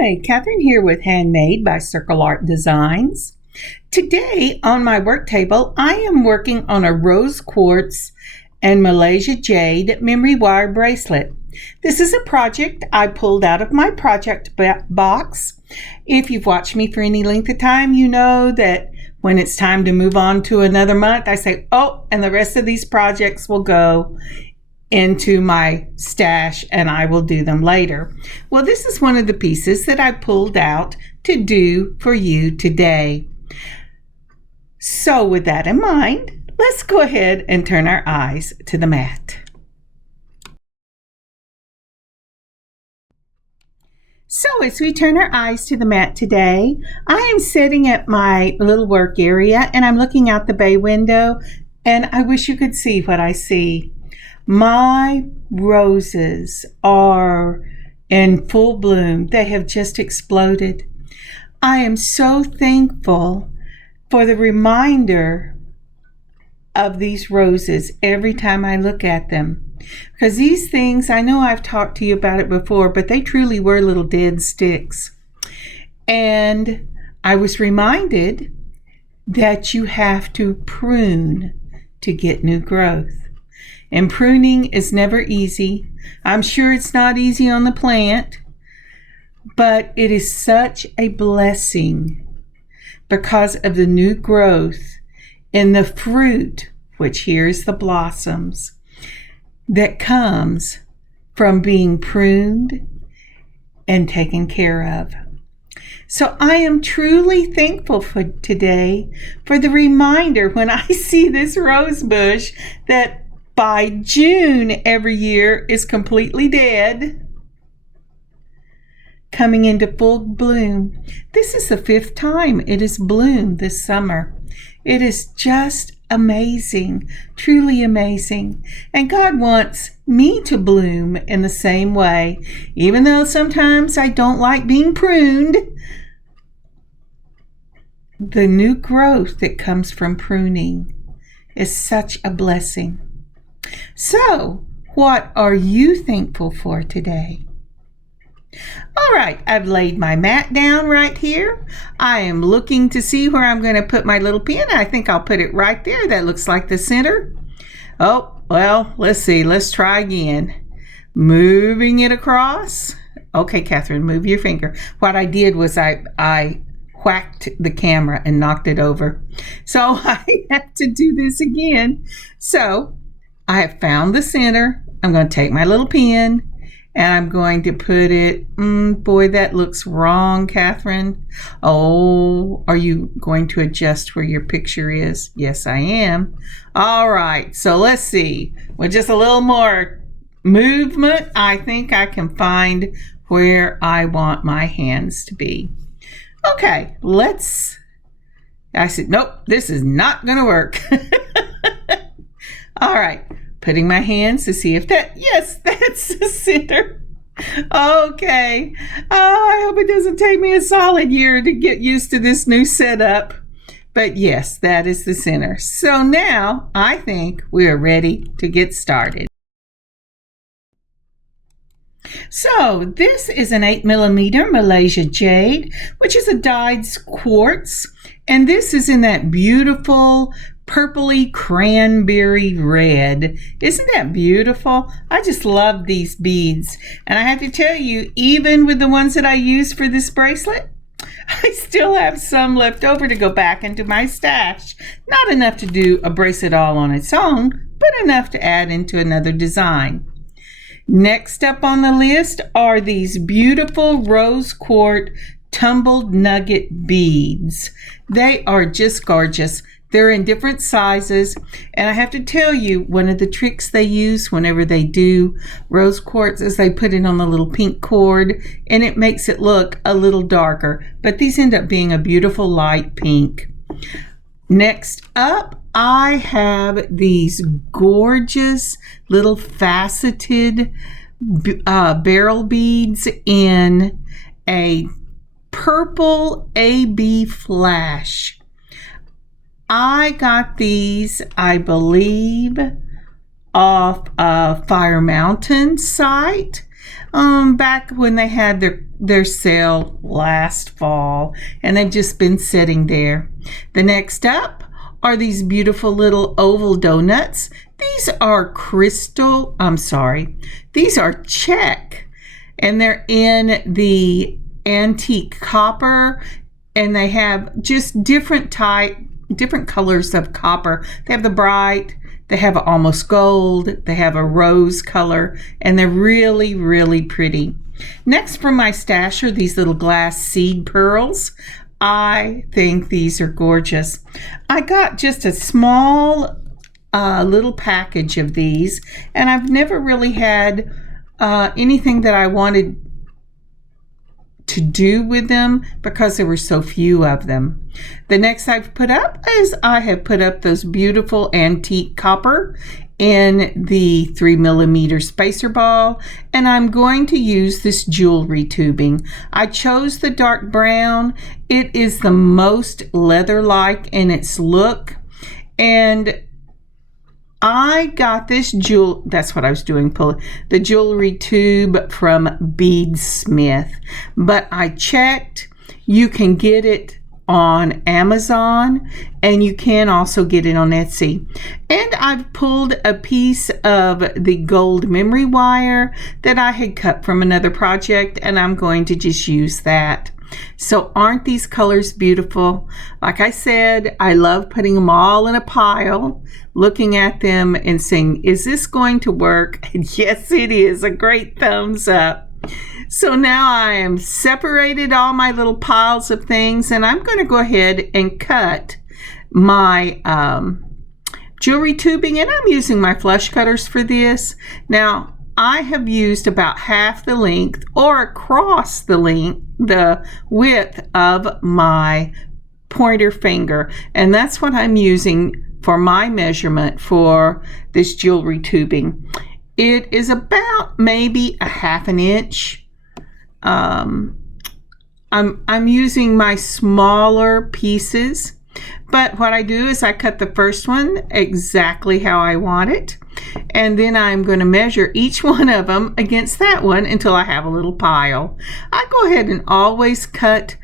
Hi, Kathryn here with Handmade by circleartdesigns. Today on my work table, I am working on a rose quartz and Malaysia Jade memory wire bracelet. This is a project I pulled out of my project box. If you've watched me for any length of time, you know that when it's time to move on to another month, I say, oh, and the rest of these projects will go into my stash and I will do them later. Well, this is one of the pieces that I pulled out to do for you today. So with that in mind, let's go ahead and turn our eyes to the mat. So as we turn our eyes to the mat today, I am sitting at my little work area and I'm looking out the bay window, and I wish you could see what I see. My roses are in full bloom. They have just exploded. I am so thankful for the reminder of these roses every time I look at them. Because these things, I know I've talked to you about it before, but they truly were little dead sticks. And I was reminded that you have to prune to get new growth. And pruning is never easy. I'm sure it's not easy on the plant, but it is such a blessing because of the new growth in the fruit, which here's the blossoms, that comes from being pruned and taken care of. So I am truly thankful for today for the reminder when I see this rose bush that by June every year is completely dead, coming into full bloom. This is the 5th time it has bloomed this summer. It is just amazing, truly amazing. And God wants me to bloom in the same way. Even though sometimes I don't like being pruned, the new growth that comes from pruning is such a blessing. So, what are you thankful for today? All right, I've laid my mat down right here. I am looking to see where I'm going to put my little pin. I think I'll put it right there. That looks like the center. Oh, well, let's see. Let's try again. Moving it across. Okay, Kathryn, move your finger. What I did was I whacked the camera and knocked it over. So I have to do this again. So I have found the center. I'm going to take my little pin and I'm going to put it, boy, that looks wrong, Kathryn. Oh, are you going to adjust where your picture is? Yes, I am. All right, so let's see. With just a little more movement, I think I can find where I want my hands to be. Okay, I said, nope, this is not going to work. All right, putting my hands to see if yes, that's the center. Okay. Oh, I hope it doesn't take me a solid year to get used to this new setup. But yes, that is the center. So now I think we are ready to get started. So this is an 8mm Malaysia Jade, which is a dyed quartz. And this is in that beautiful purpley cranberry red. Isn't that beautiful? I just love these beads. And I have to tell you, even with the ones that I use for this bracelet, I still have some left over to go back into my stash. Not enough to do a bracelet all on its own, but enough to add into another design. Next up on the list are these beautiful rose quartz tumbled nugget beads. They are just gorgeous. They're in different sizes, and I have to tell you, one of the tricks they use whenever they do rose quartz is they put it on the little pink cord, and it makes it look a little darker, but these end up being a beautiful light pink. Next up, I have these gorgeous little faceted barrel beads in a purple AB flash. I got these, I believe, off a Fire Mountain site back when they had their their sale last fall, and they've just been sitting there. The next up are these beautiful little oval donuts. These are these are Czech, and they're in the antique copper, and they have just different colors of copper. They have the bright, they have almost gold, they have a rose color, and they're really, really pretty. Next from my stash are these little glass seed pearls. I think these are gorgeous. I got just a small little package of these, and I've never really had anything that I wanted to do with them because there were so few of them. The next I've put up is I have put up those beautiful antique copper in the 3mm spacer ball, and I'm going to use this jewelry tubing. I chose the dark brown. It is the most leather-like in its look, and I got this that's what I was doing, the jewelry tube from Beadsmith. But I checked, you can get it on Amazon, and you can also get it on Etsy. And I've pulled a piece of the gold memory wire that I had cut from another project, and I'm going to just use that. So aren't these colors beautiful? Like I said, I love putting them all in a pile, looking at them and saying, is this going to work? And yes, it is. A great thumbs up. So now I am separated all my little piles of things, and I'm going to go ahead and cut my jewelry tubing, and I'm using my flush cutters for this. Now, I have used about half the length or across the width of my pointer finger, and that's what I'm using for my measurement for this jewelry tubing. It is about maybe a half an inch. I'm using my smaller pieces, but what I do is I cut the first one exactly how I want it, and then I'm going to measure each one of them against that one until I have a little pile. I go ahead and always cut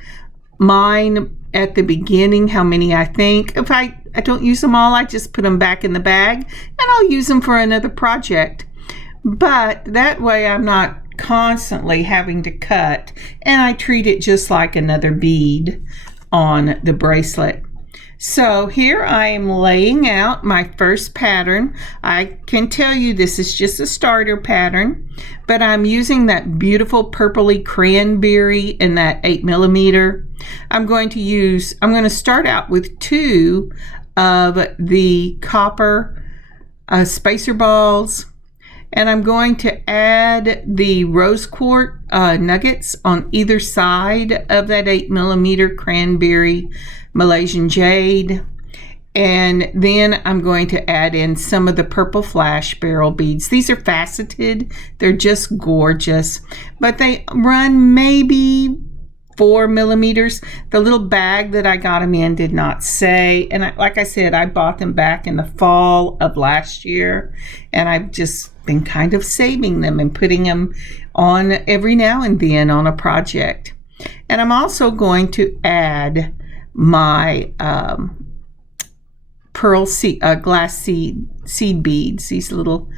mine at the beginning, how many I think. If I don't use them all, I just put them back in the bag, and I'll use them for another project. But that way I'm not constantly having to cut, and I treat it just like another bead on the bracelet. So here I am laying out my first pattern. I can tell you this is just a starter pattern, but I'm using that beautiful purpley cranberry in that 8mm. I'm going to start out with 2 of the copper spacer balls, and I'm going to add the rose quartz nuggets on either side of that 8mm cranberry Malaysian jade, and then I'm going to add in some of the purple flash barrel beads. These are faceted. They're just gorgeous, but they run maybe 4mm. The little bag that I got them in did not say, and like I said, I bought them back in the fall of last year, and I've just been kind of saving them and putting them on every now and then on a project. And I'm also going to add my pearl glass seed beads, these little,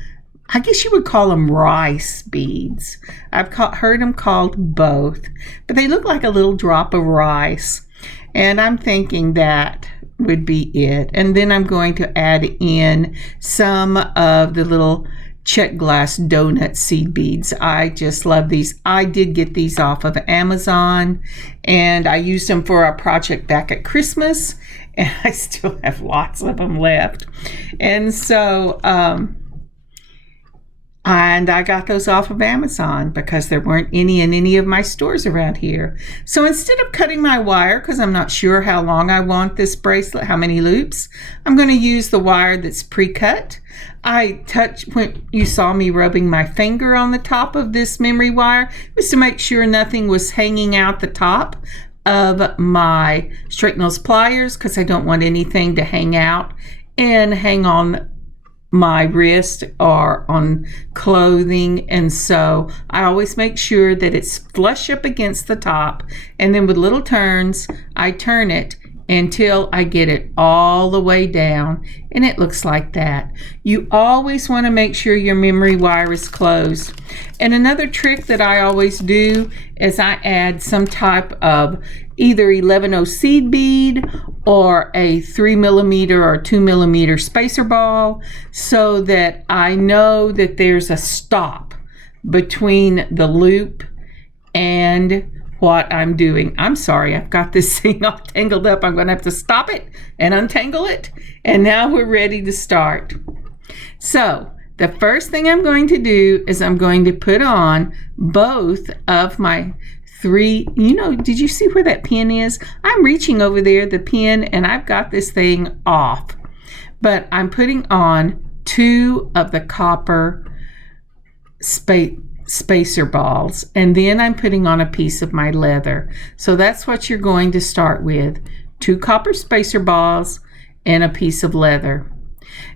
I guess you would call them rice beads. I've heard them called both, but they look like a little drop of rice, and I'm thinking that would be it. And then I'm going to add in some of the little Czech glass donut seed beads. I just love these. I did get these off of Amazon, and I used them for a project back at Christmas, and I still have lots of them left. And so and I got those off of Amazon because there weren't any in any of my stores around here. So instead of cutting my wire, because I'm not sure how long I want this bracelet, how many loops, I'm going to use the wire that's pre-cut. When you saw me rubbing my finger on the top of this memory wire, was to make sure nothing was hanging out the top of my straight nose pliers, because I don't want anything to hang out and hang on my wrist or on clothing, and so I always make sure that it's flush up against the top, and then with little turns I turn it until I get it all the way down, and it looks like that. You always want to make sure your memory wire is closed. And another trick that I always do is I add some type of either 11/0 seed bead or a 3mm or 2mm spacer ball, so that I know that there's a stop between the loop and what I'm doing. I'm sorry, I've got this thing all tangled up. I'm going to have to stop it and untangle it. And now we're ready to start. So the first thing I'm going to do is I'm going to put on both of my three, did you see where that pin is? I'm reaching over there, the pin, and I've got this thing off. But I'm putting on 2 of the copper spacer balls, and then I'm putting on a piece of my leather. So that's what you're going to start with: 2 copper spacer balls and a piece of leather.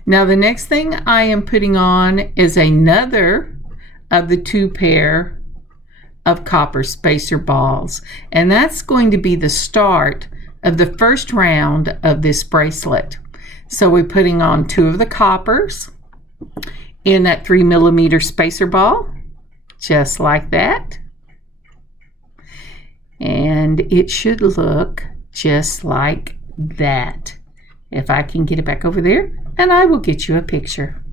Now the next thing I am putting on is another of the 2 pair of copper spacer balls, and that's going to be the start of the first round of this bracelet. So we're putting on 2 of the coppers in that 3mm spacer ball, just like that, and it should look just like that. If I can get it back over there, and I will get you a picture.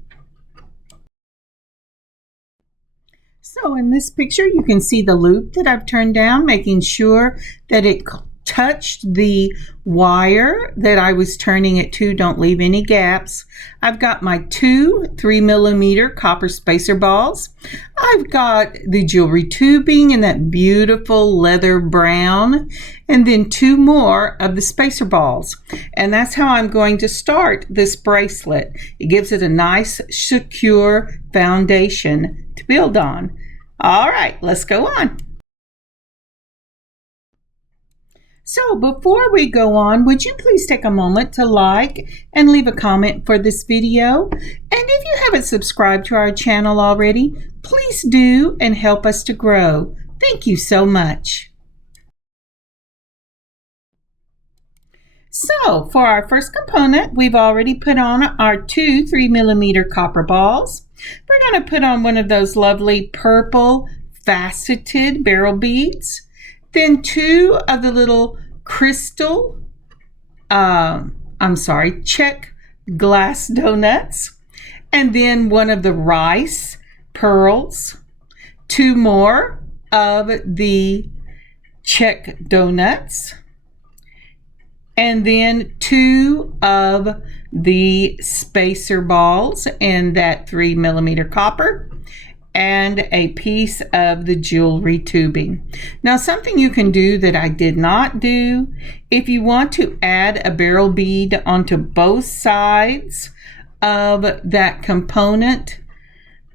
So in this picture you can see the loop that I've turned down, making sure that it touched the wire that I was turning it to. Don't leave any gaps. I've got my 2 3mm copper spacer balls. I've got the jewelry tubing in that beautiful leather brown, and then 2 more of the spacer balls. And that's how I'm going to start this bracelet. It gives it a nice, secure foundation to build on. All right, let's go on. So before we go on, would you please take a moment to like and leave a comment for this video? And if you haven't subscribed to our channel already, please do and help us to grow. Thank you so much. So for our first component, we've already put on our 2 3mm copper balls. We're going to put on one of those lovely purple faceted barrel beads. Then 2 of the little crystal, Czech glass donuts. And then 1 of the rice pearls. 2 more of the Czech donuts. And then 2 of the spacer balls in that 3mm copper, and a piece of the jewelry tubing. Now something you can do that I did not do, if you want to add a barrel bead onto both sides of that component,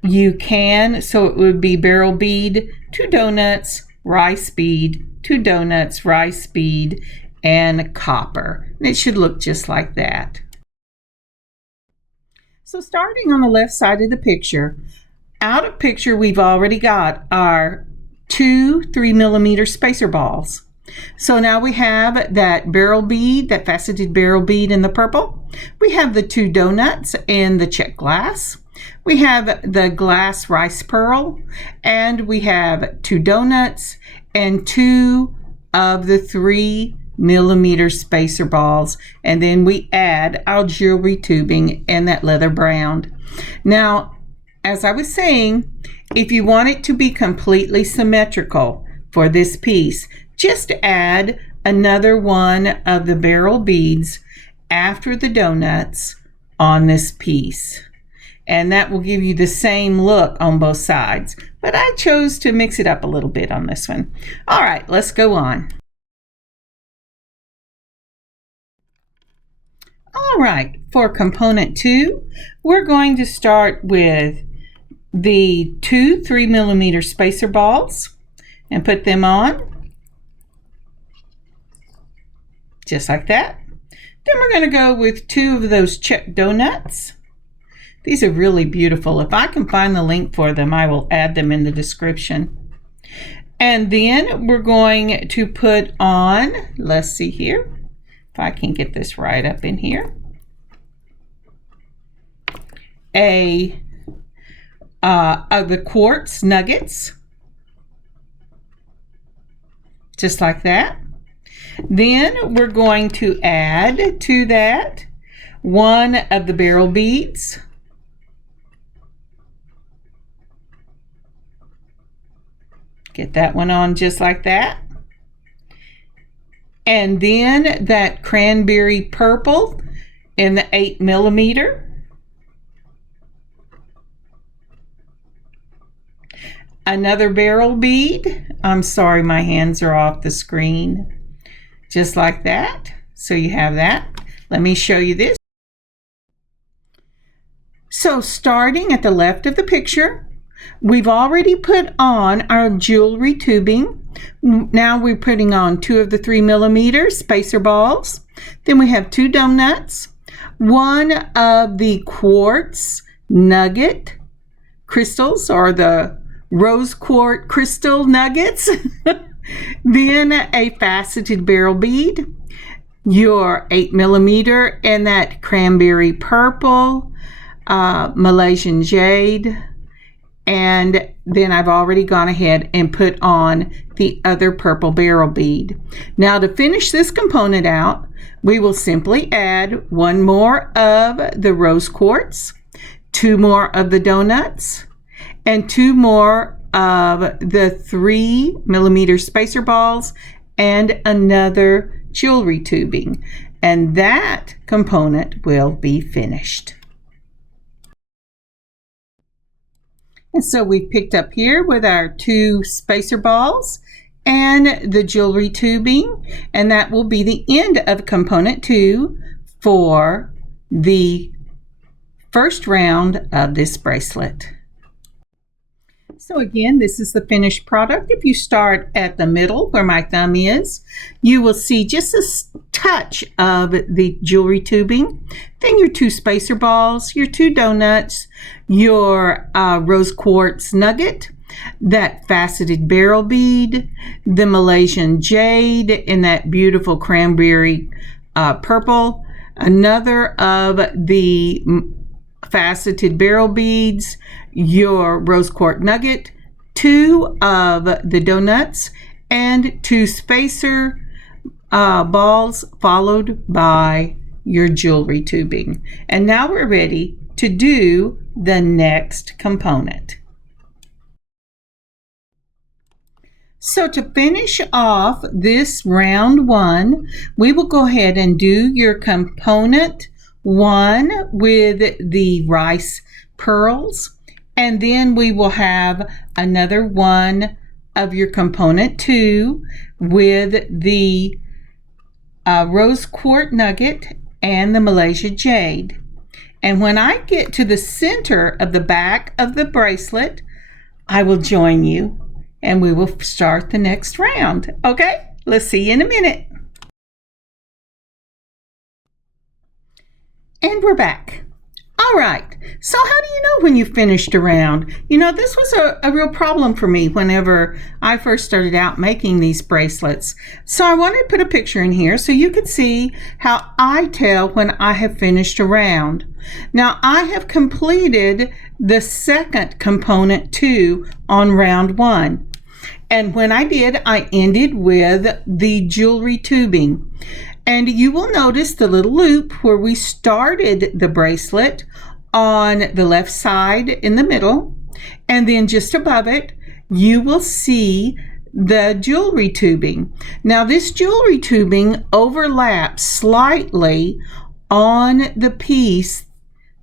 you can. So it would be barrel bead, 2 donuts, rice bead, 2 donuts, rice bead, and copper. And it should look just like that. So starting on the left side of the picture, out of picture we've already got our 2 3mm spacer balls. So now we have that barrel bead, that faceted barrel bead in the purple. We have the 2 donuts in the Czech glass. We have the glass rice pearl, and we have 2 donuts and 2 of the 3mm spacer balls, and then we add our jewelry tubing and that leather brown. Now, as I was saying, if you want it to be completely symmetrical for this piece, just add another 1 of the barrel beads after the donuts on this piece, and that will give you the same look on both sides. But I chose to mix it up a little bit on this one. All right, let's go on. All right, for component 2, we're going to start with the 2 3mm spacer balls and put them on just like that. Then we're going to go with 2 of those Czech donuts, These are really beautiful. If I can find the link for them, I will add them in the description. And then we're going to put on, let's see here, if I can get this right up in here, of the quartz nuggets, just like that. Then we're going to add to that one of the barrel beads. Get that one on just like that. And then that cranberry purple in the 8mm. Another barrel bead. I'm sorry, my hands are off the screen. Just like that. So you have that. Let me show you this. So starting at the left of the picture, we've already put on our jewelry tubing. Now we're putting on 2 of the 3mm spacer balls. Then we have 2 donuts, 1 of the quartz nugget crystals, or the rose quartz crystal nuggets. Then a faceted barrel bead, your 8mm, and that cranberry purple, Malaysian jade. And then I've already gone ahead and put on the other purple barrel bead. Now to finish this component out, we will simply add 1 more of the rose quartz, 2 more of the donuts, and 2 more of the 3mm spacer balls, and another jewelry tubing. And that component will be finished. And so we picked up here with our 2 spacer balls and the jewelry tubing, and that will be the end of component 2 for the first round of this bracelet. So again, this is the finished product. If you start at the middle where my thumb is, you will see just a touch of the jewelry tubing, then your 2 spacer balls, your 2 donuts, your rose quartz nugget, that faceted barrel bead, the Malaysian jade in that beautiful cranberry purple, another of the faceted barrel beads, your rose quartz nugget, 2 of the donuts, and 2 spacer balls, followed by your jewelry tubing. And now we're ready to do the next component. So to finish off this round 1, we will go ahead and do your component 1 with the rice pearls, and then we will have another one of your component 2 with the rose quartz nugget and the Malaysia jade. And when I get to the center of the back of the bracelet, I will join you and we will start the next round. Okay, let's see you in a minute. And we're back. All right, so how do you know when you finished a round? You know, this was a real problem for me whenever I first started out making these bracelets. So I wanted to put a picture in here so you could see how I tell when I have finished a round. Now I have completed the second component 2 on round 1. And when I did, I ended with the jewelry tubing. And you will notice the little loop where we started the bracelet on the left side in the middle, and then just above it you will see the jewelry tubing. Now this jewelry tubing overlaps slightly on the piece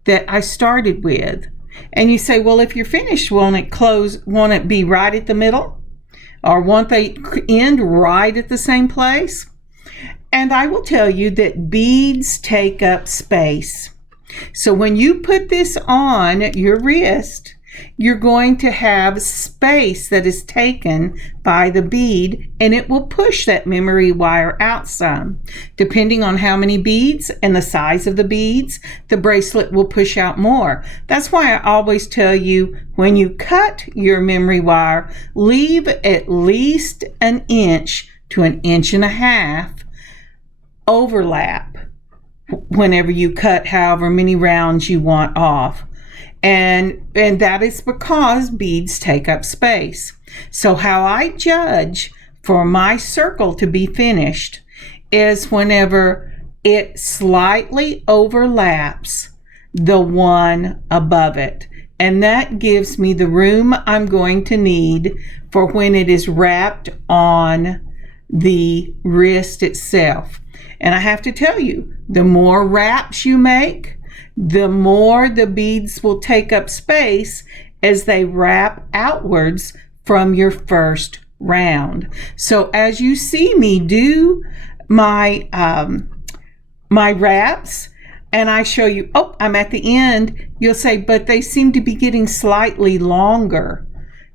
that I started with. And you say, well, if you're finished, won't it be right at the middle? Or won't they end right at the same place? And I will tell you that beads take up space. So when you put this on your wrist, you're going to have space that is taken by the bead, and it will push that memory wire out some. Depending on how many beads and the size of the beads, the bracelet will push out more. That's why I always tell you, when you cut your memory wire, leave at least an inch to an inch and a half overlap whenever you cut however many rounds you want off. And that is because beads take up space. So how I judge for my circle to be finished is whenever it slightly overlaps the one above it. And that gives me the room I'm going to need for when it is wrapped on the wrist itself. And I have to tell you, the more wraps you make, the more the beads will take up space as they wrap outwards from your first round. So as you see me do my my wraps, and I show you, oh, I'm at the end, you'll say, but they seem to be getting slightly longer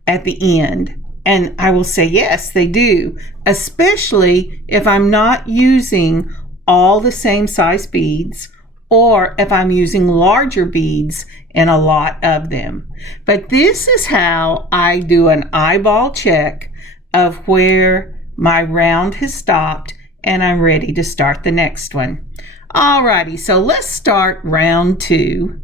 at the end. And I will say, yes, they do, especially if I'm not using all the same size beads, or if I'm using larger beads and a lot of them. But this is how I do an eyeball check of where my round has stopped, and I'm ready to start the next one. Alrighty, so let's start round 2.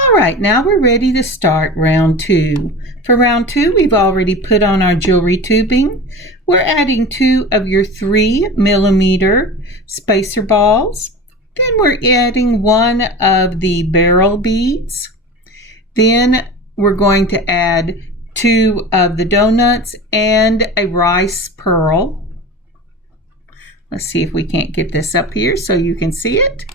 All right, now we're ready to start round 2. For round 2, we've already put on our jewelry tubing. We're adding 2 of your 3mm spacer balls. Then we're adding 1 of the barrel beads. Then we're going to add 2 of the donuts and a rice pearl. Let's see if we can't get this up here so you can see it.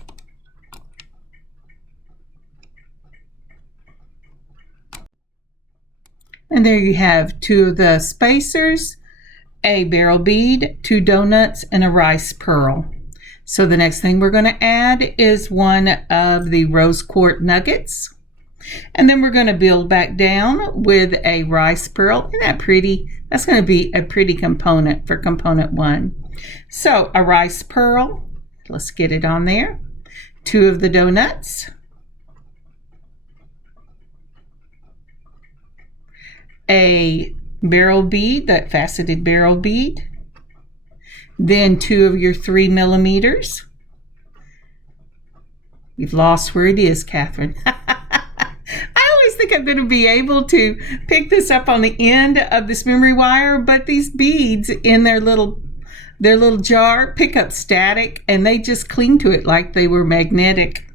And there you have 2 of the spacers, a barrel bead, 2 donuts, and a rice pearl. So the next thing we're going to add is 1 of the rose quartz nuggets. And then we're going to build back down with a rice pearl. Isn't that pretty? That's going to be a pretty component for component 1. So a rice pearl, let's get it on there. 2 of the donuts. A barrel bead, that faceted barrel bead, then 2 of your 3mm. You've lost where it is, Kathryn. I always think I'm going to be able to pick this up on the end of this memory wire, but these beads in their little jar pick up static, and they just cling to it like they were magnetic.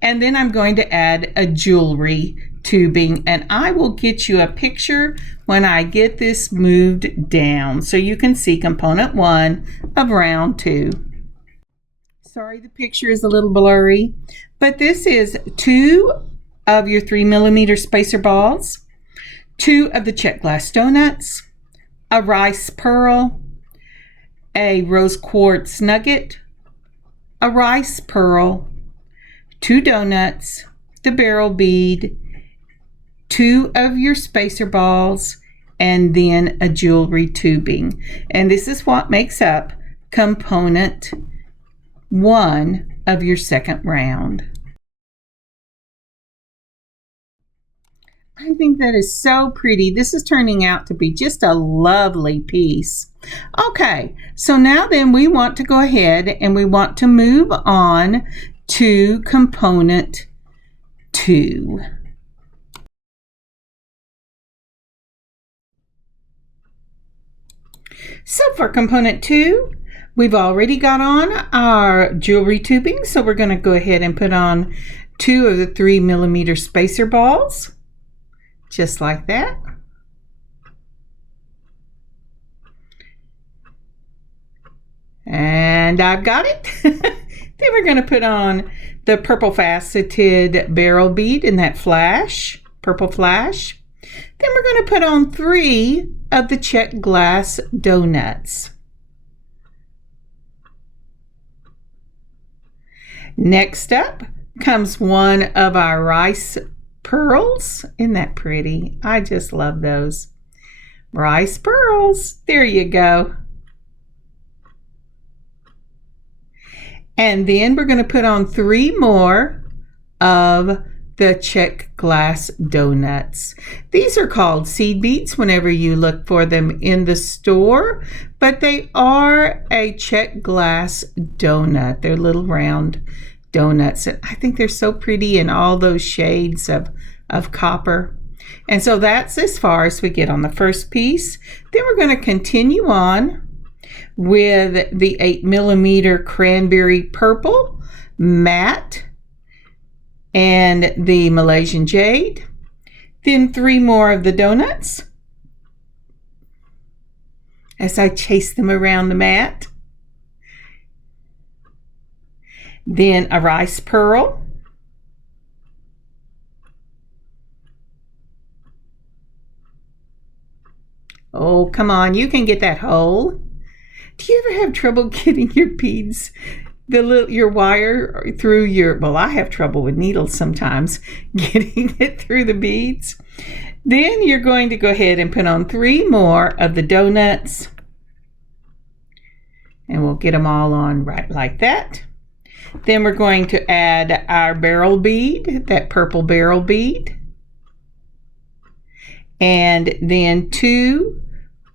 And then I'm going to add a jewelry tubing, and I will get you a picture when I get this moved down so you can see component 1 of round 2. Sorry, the picture is a little blurry, but this is 2 of your 3mm spacer balls, 2 of the Czech glass donuts, a rice pearl, a rose quartz nugget, a rice pearl, 2 donuts, the barrel bead, 2 of your spacer balls, and then a jewelry tubing. And this is what makes up component 1 of your second round. I think that is so pretty. This is turning out to be just a lovely piece. Okay, so now then we want to go ahead and we want to move on to component 2. So for component 2, we've already got on our jewelry tubing, so we're going to go ahead and put on 2 of the 3mm spacer balls, just like that. And I've got it. Then we're going to put on the purple faceted barrel bead in that flash, purple flash. Then we're going to put on 3 of the Czech glass donuts. Next up comes one of our rice pearls. Isn't that pretty? I just love those. Rice pearls. There you go. And then we're going to put on 3 more of the Czech glass donuts. These are called seed beads whenever you look for them in the store, but they are a Czech glass donut. They're little round donuts. I think they're so pretty in all those shades of copper. And so that's as far as we get on the first piece. Then we're going to continue on with the 8mm cranberry purple matte and the Malaysian Jade. Then 3 more of the donuts as I chase them around the mat. Then a rice pearl. Oh, come on, you can get that hole. Do you ever have trouble getting your beads, your wire through your, well, I have trouble with needles sometimes, getting it through the beads. Then you're going to go ahead and put on 3 more of the donuts. And we'll get them all on right like that. Then we're going to add our barrel bead, that purple barrel bead. And then 2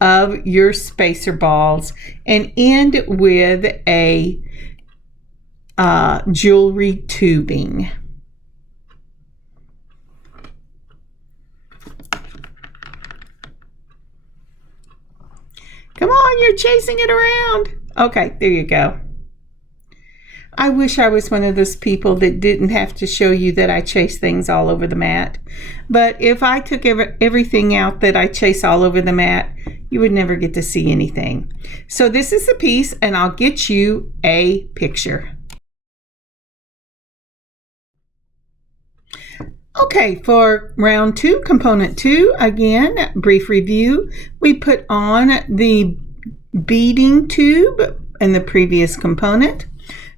of your spacer balls and end with a jewelry tubing. Come on, you're chasing it around. Okay, there you go. I wish I was one of those people that didn't have to show you that I chase things all over the mat. But if I took everything out that I chase all over the mat, you would never get to see anything. So this is the piece, and I'll get you a picture. Okay, for round 2, component 2, again, brief review. We put on the beading tube in the previous component.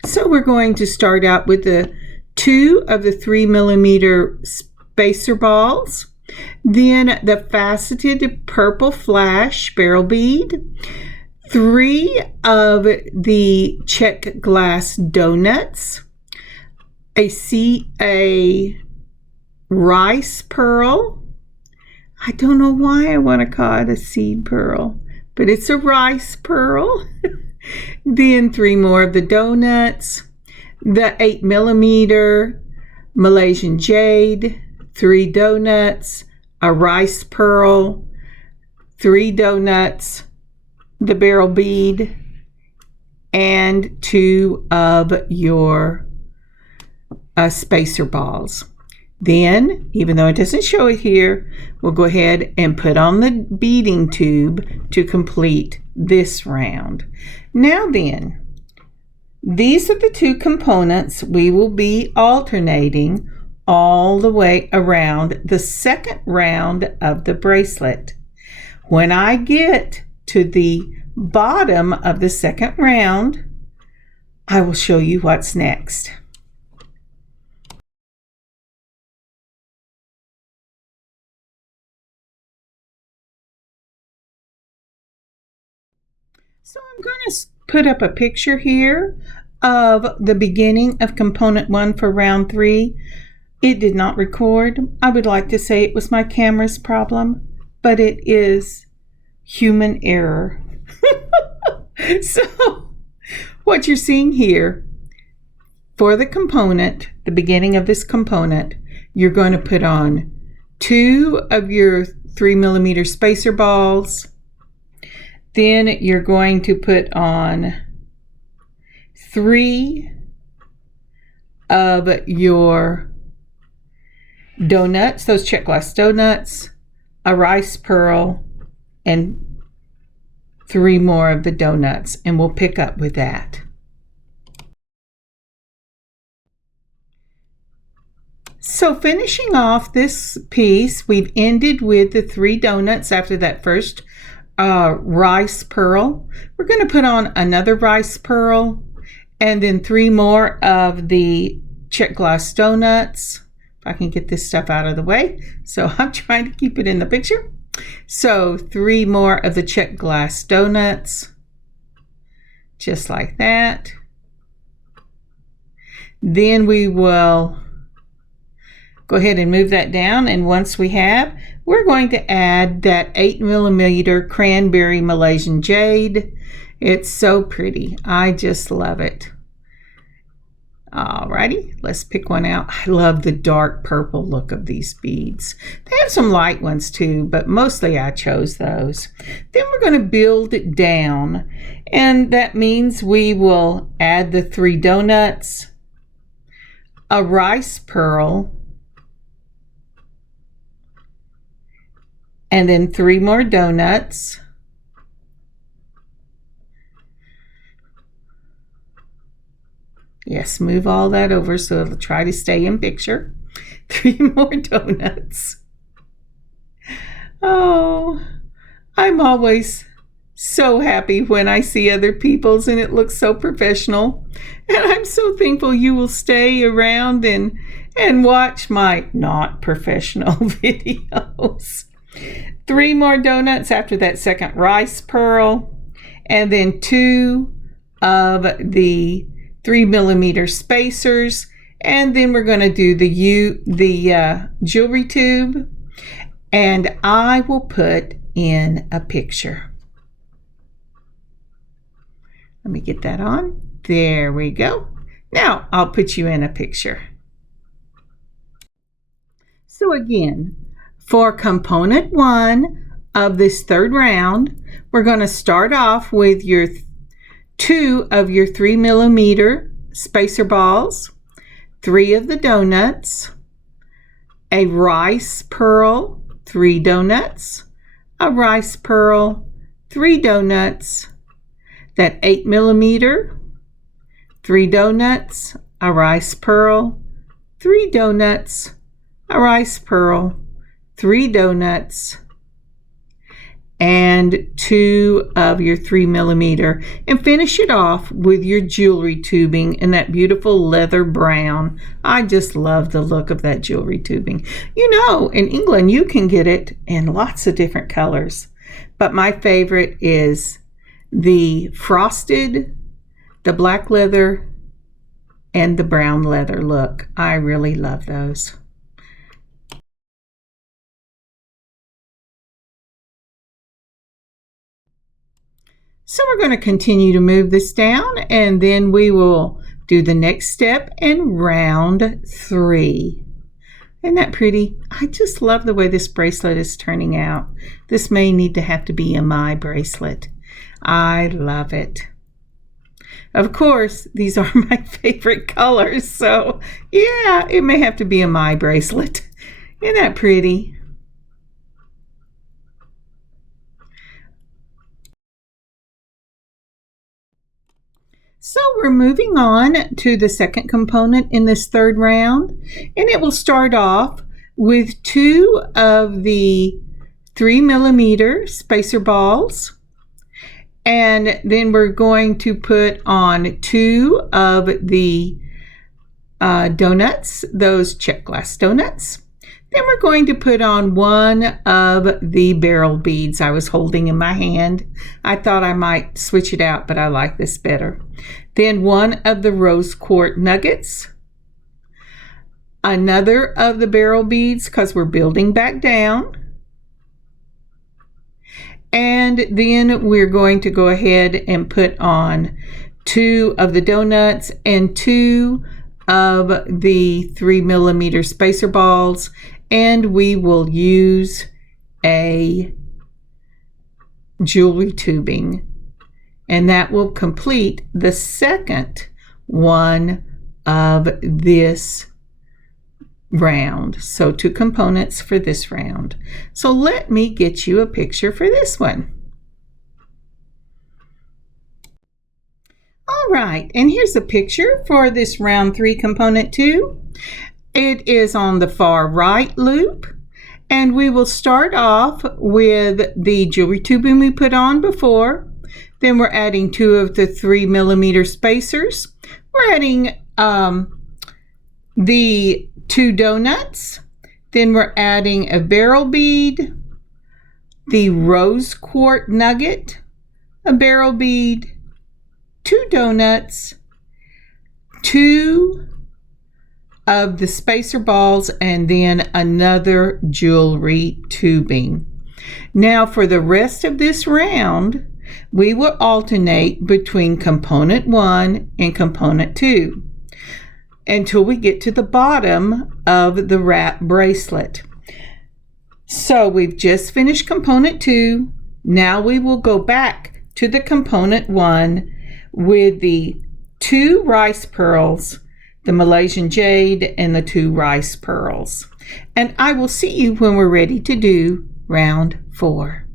So we're going to start out with the 2 of the 3mm spacer balls, then the faceted purple flash barrel bead, 3 of the Czech glass donuts, a rice pearl. I don't know why I want to call it a seed pearl, but it's a rice pearl. Then 3 more of the donuts, the 8mm Malaysian Jade, 3 donuts, a rice pearl, 3 donuts, the barrel bead, and 2 of your spacer balls. Then, even though it doesn't show it here, we'll go ahead and put on the beading tube to complete this round. Now then, these are the 2 components we will be alternating all the way around the second round of the bracelet. When I get to the bottom of the second round, I will show you what's next. So I'm going to put up a picture here of the beginning of component 1 for round 3. It did not record. I would like to say it was my camera's problem, but it is human error. So what you're seeing here for the component, the beginning of this component, you're going to put on 2 of your 3mm spacer balls. Then you're going to put on 3 of your donuts, those Czech glass donuts, a rice pearl, and 3 more of the donuts, and we'll pick up with that. So finishing off this piece, we've ended with the 3 donuts after that first rice pearl. We're going to put on another rice pearl and then 3 more of the Czech glass donuts. If I can get this stuff out of the way. So I'm trying to keep it in the picture. So 3 more of the Czech glass donuts, just like that. Then we will go ahead and move that down, and once we have, we're going to add that 8mm cranberry Malaysian jade. It's so pretty. I just love it. Alrighty, let's pick one out. I love the dark purple look of these beads. They have some light ones too, but mostly I chose those. Then we're going to build it down, and that means we will add the 3 donuts, a rice pearl, and then 3 more donuts. Yes, move all that over so it'll try to stay in picture. 3 more donuts. Oh, I'm always so happy when I see other people's and it looks so professional. And I'm so thankful you will stay around and watch my not professional videos. 3 more donuts after that second rice pearl, and then 2 of the 3mm spacers, and then we're going to do the jewelry tube, and I will put in a picture. Let me get that on. There we go. Now I'll put you in a picture. So again, for component 1 of this 3rd round, we're going to start off with your 2 of your 3mm spacer balls, 3 of the donuts, a rice pearl, 3 donuts, a rice pearl, 3 donuts, that 8mm, 3 donuts, a rice pearl, 3 donuts, a rice pearl, 3 donuts, and 2 of your 3mm, and finish it off with your jewelry tubing in that beautiful leather brown. I just love the look of that jewelry tubing. You know, in England you can get it in lots of different colors, but my favorite is the frosted, the black leather, and the brown leather look. I really love those. So we're going to continue to move this down, and then we will do the next step in round 3. Isn't that pretty? I just love the way this bracelet is turning out. This may need to have to be a my bracelet. I love it. Of course, these are my favorite colors, so yeah, it may have to be a my bracelet. Isn't that pretty? So we're moving on to the second component in this 3rd round, and it will start off with 2 of the 3mm spacer balls, and then we're going to put on 2 of the donuts, those Czech glass donuts. Then we're going to put on 1 of the beryl beads I was holding in my hand. I thought I might switch it out, but I like this better. Then 1 of the rose quartz nuggets, another of the beryl beads because we're building back down, and then we're going to go ahead and put on 2 of the donuts and 2 of the 3mm spacer balls, and we will use a jewelry tubing, and that will complete the second one of this round. So 2 components for this round. So let me get you a picture for this one. All right, and here's a picture for this round 3 component 2. It is on the far right loop, and we will start off with the jewelry tubing we put on before. Then we're adding 2 of the 3mm spacers. We're adding the 2 donuts. Then we're adding a barrel bead, the rose quartz nugget, a barrel bead, 2 donuts, 2 of the spacer balls, and then another jewelry tubing. Now for the rest of this round, we will alternate between component 1 and component 2 until we get to the bottom of the wrap bracelet. So we've just finished component 2. Now we will go back to the component 1 with the 2 rice pearls, the Malaysian jade, and the 2 rice pearls. And I will see you when we're ready to do round 4.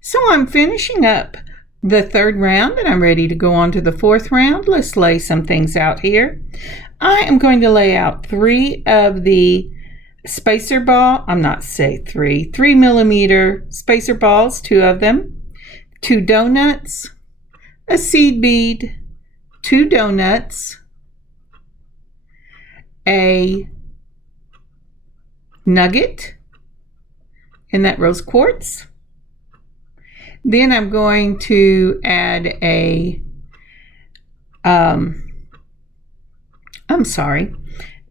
So I'm finishing up the 3rd round and I'm ready to go on to the 4th round. Let's lay some things out here. I am going to lay out 3 of the spacer ball, 3 millimeter spacer balls, 2 of them, 2 donuts, a seed bead, 2 donuts, a nugget in that rose quartz. Then I'm going to add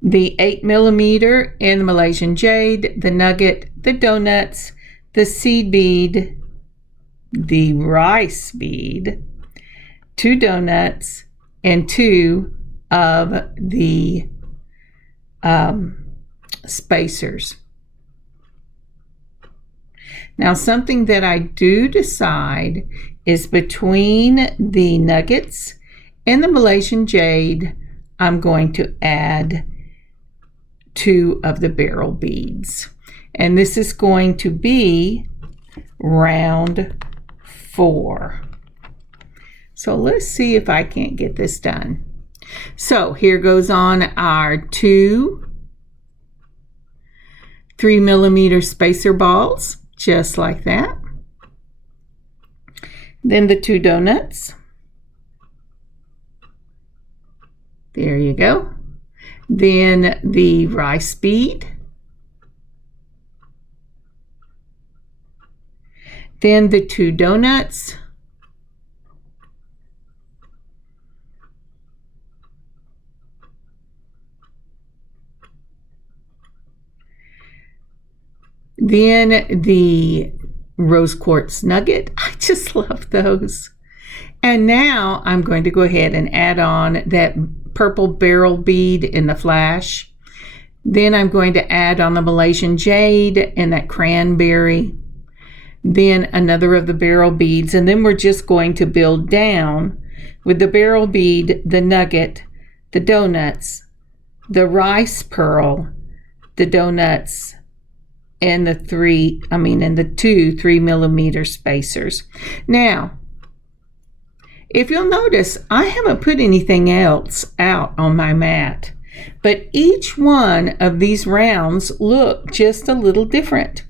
the 8 millimeter in the Malaysian jade, the nugget, the donuts, the seed bead, the rice bead, 2 donuts, and 2 of the spacers. Now something that I do decide is between the nuggets and the Malaysian jade, I'm going to add 2 of the barrel beads. And this is going to be round 4. So let's see if I can't get this done. So here goes on our 2 3 millimeter spacer balls, just like that. Then the 2 donuts. There you go. Then the rice bead. Then the 2 donuts. Then the rose quartz nugget. I just love those. And now I'm going to go ahead and add on that purple barrel bead in the flash. Then I'm going to add on the Malaysian jade and that cranberry. Then another of the barrel beads. And then we're just going to build down with the barrel bead, the nugget, the donuts, the rice pearl, the donuts, and the 2 3 millimeter spacers. Now, if you'll notice, I haven't put anything else out on my mat, but each one of these rounds look just a little different.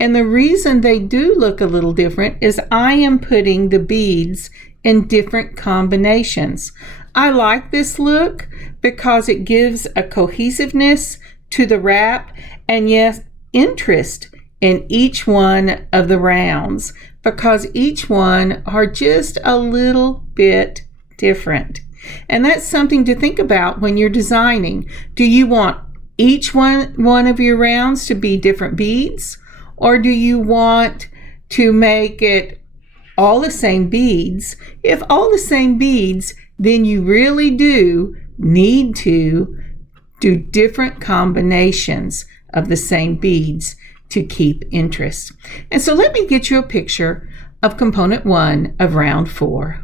And the reason they do look a little different is I am putting the beads in different combinations. I like this look because it gives a cohesiveness to the wrap, and yes, interest in each one of the rounds, because each one are just a little bit different. And that's something to think about when you're designing. Do you want each one of your rounds to be different beads, or do you want to make it all the same beads? If all the same beads, then you really do need to do different combinations of the same beads to keep interest. And so let me get you a picture of component 1 of round 4.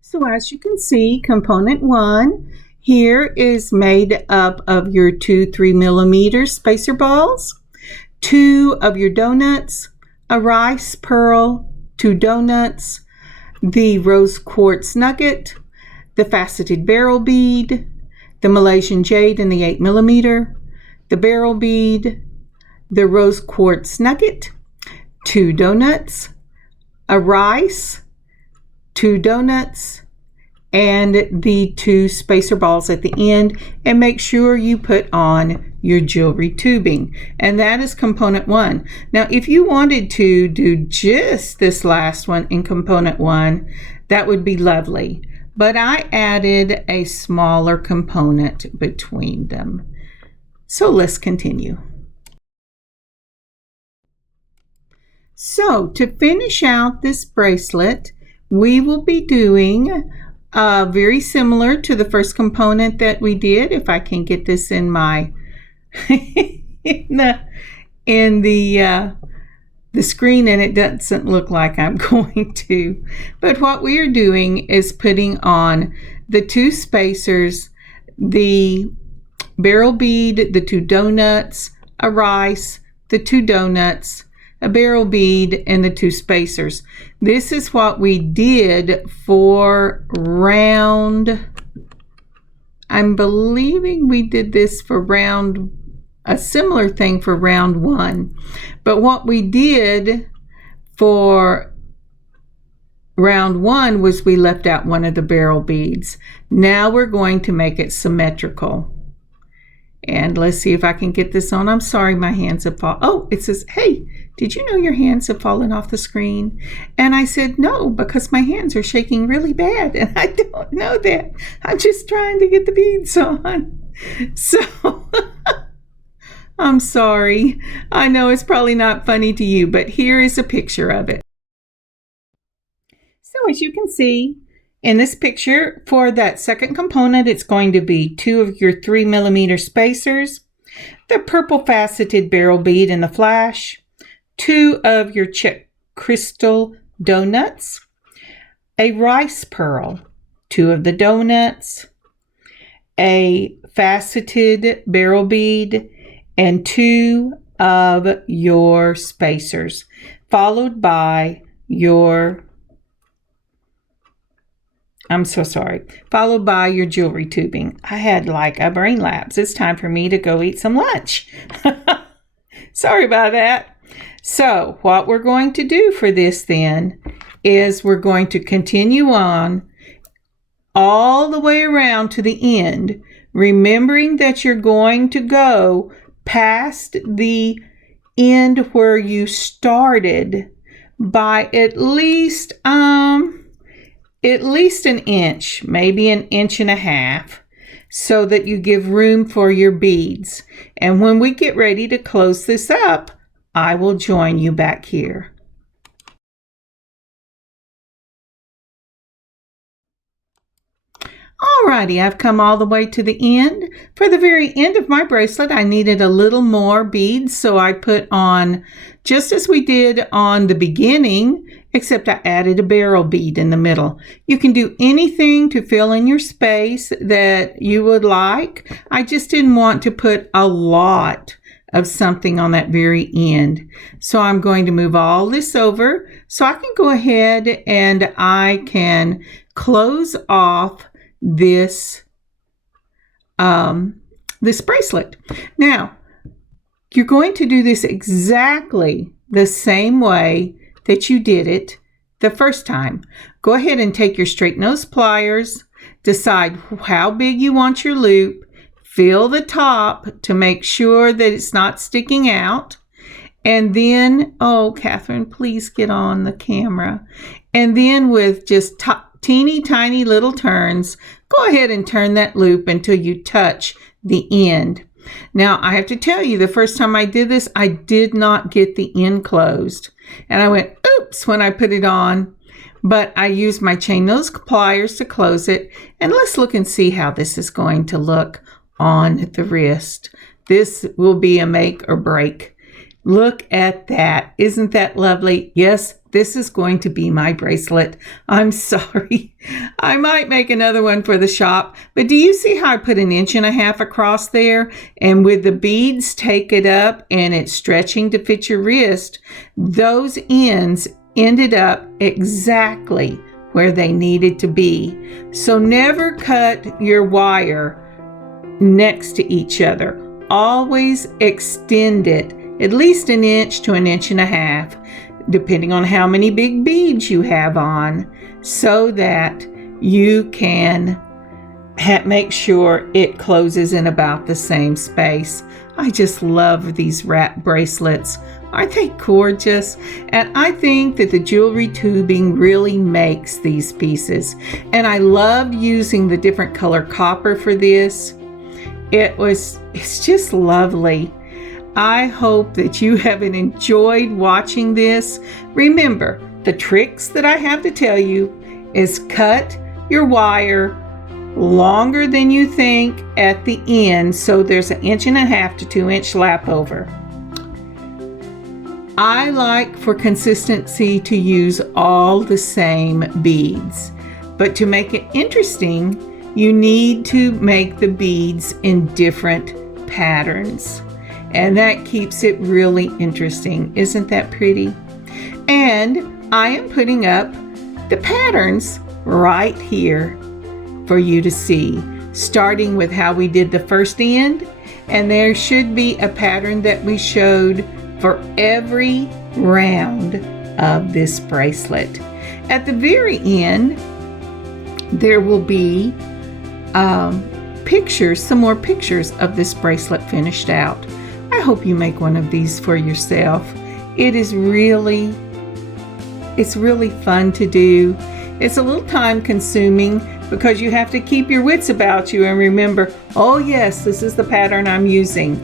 So as you can see, component 1 here is made up of your 2 3 millimeter spacer balls, 2 of your donuts, a rice pearl, 2 donuts, the rose quartz nugget, the faceted barrel bead, the Malaysian jade in the 8 millimeter, the barrel bead, the rose quartz nugget, 2 donuts, a rice, 2 donuts, and the 2 spacer balls at the end, and make sure you put on your jewelry tubing. And that is component 1. Now, if you wanted to do just this last one in component 1, that would be lovely. But I added a smaller component between them. So let's continue. So to finish out this bracelet, we will be doing very similar to the first component that we did. If I can get this in my in the screen, and it doesn't look like I'm going to. But what we are doing is putting on the 2 spacers, the barrel bead, the 2 donuts, a rice, the 2 donuts, a barrel bead, and the 2 spacers. This is what we did for round, I'm believing we did this for a similar thing for round 1. But what we did for round 1 was we left out one of the barrel beads. Now we're going to make it symmetrical. And let's see if I can get this on. I'm sorry, my hands have fallen. Oh, it says, hey, did you know your hands have fallen off the screen? And I said, no, because my hands are shaking really bad. And I don't know that. I'm just trying to get the beads on. So I'm sorry. I know it's probably not funny to you, but here is a picture of it. So as you can see, in this picture, for that second component, it's going to be 2 of your 3mm spacers, the purple faceted barrel bead in the flash, 2 of your Czech crystal donuts, a rice pearl, 2 of the donuts, a faceted barrel bead, and 2 of your spacers, followed by your followed by your jewelry tubing. I had like a brain lapse. It's time for me to go eat some lunch. Sorry about that. So what we're going to do for this then is we're going to continue on all the way around to the end, remembering that you're going to go past the end where you started by at least an inch, maybe an inch and a half, so that you give room for your beads. And when we get ready to close this up, I will join you back here. Alrighty, I've come all the way to the end. For the very end of my bracelet, I needed a little more beads, so I put on, just as we did on the beginning, except I added a barrel bead in the middle. You can do anything to fill in your space that you would like. I just didn't want to put a lot of something on that very end. So I'm going to move all this over so I can go ahead and I can close off this this bracelet. Now, you're going to do this exactly the same way that you did it the first time. Go ahead and take your straight nose pliers, decide how big you want your loop, fill the top to make sure that it's not sticking out, and then, oh, Kathryn, please get on the camera. And then with just teeny tiny little turns, go ahead and turn that loop until you touch the end. Now, I have to tell you, the first time I did this, I did not get the end closed. And I went, oops, when I put it on. But I used my chain nose pliers to close it. And let's look and see how this is going to look on the wrist. This will be a make or break. Look at that. Isn't that lovely? Yes, this is going to be my bracelet. I'm sorry. I might make another one for the shop, but do you see how I put 1.5 inches across there? And with the beads, take it up and it's stretching to fit your wrist. Those ends ended up exactly where they needed to be. So never cut your wire next to each other. Always extend it at least 1 inch to 1.5 inches, depending on how many big beads you have on, so that you can make sure it closes in about the same space. I just love these wrap bracelets. Aren't they gorgeous? And I think that the jewelry tubing really makes these pieces. And I love using the different color copper for this. It's just lovely. I hope that you have enjoyed watching this. Remember, the tricks that I have to tell you is cut your wire longer than you think at the end, so there's 1.5 inch to 2 inch lap over. I like for consistency to use all the same beads, but to make it interesting, you need to make the beads in different patterns, and that keeps it really interesting. Isn't that pretty? And I am putting up the patterns right here for you to see, starting with how we did the first end, and there should be a pattern that we showed for every round of this bracelet. At the very end, there will be pictures, some more pictures of this bracelet finished out. I hope you make one of these for yourself. It's really fun to do. It's a little time consuming because you have to keep your wits about you and remember, oh yes, this is the pattern I'm using.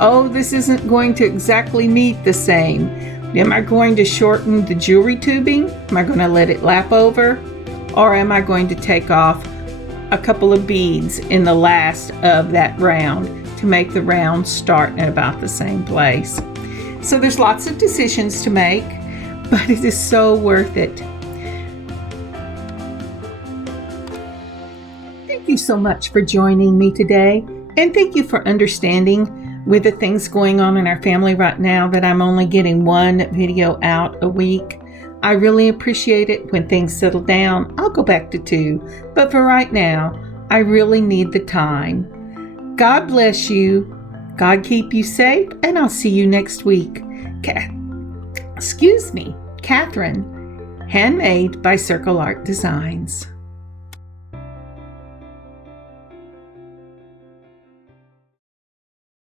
Oh, this isn't going to exactly meet the same. Am I going to shorten the jewelry tubing? Am I going to let it lap over? Or am I going to take off a couple of beads in the last of that round to make the round start at about the same place? So there's lots of decisions to make, but it is so worth it. Thank you so much for joining me today, and thank you for understanding with the things going on in our family right now that I'm only getting 1 video out a week. I really appreciate it. When things settle down, I'll go back to 2, but for right now, I really need the time. God bless you. God keep you safe, and I'll see you next week. Kathryn, handmade by Circle Art Designs.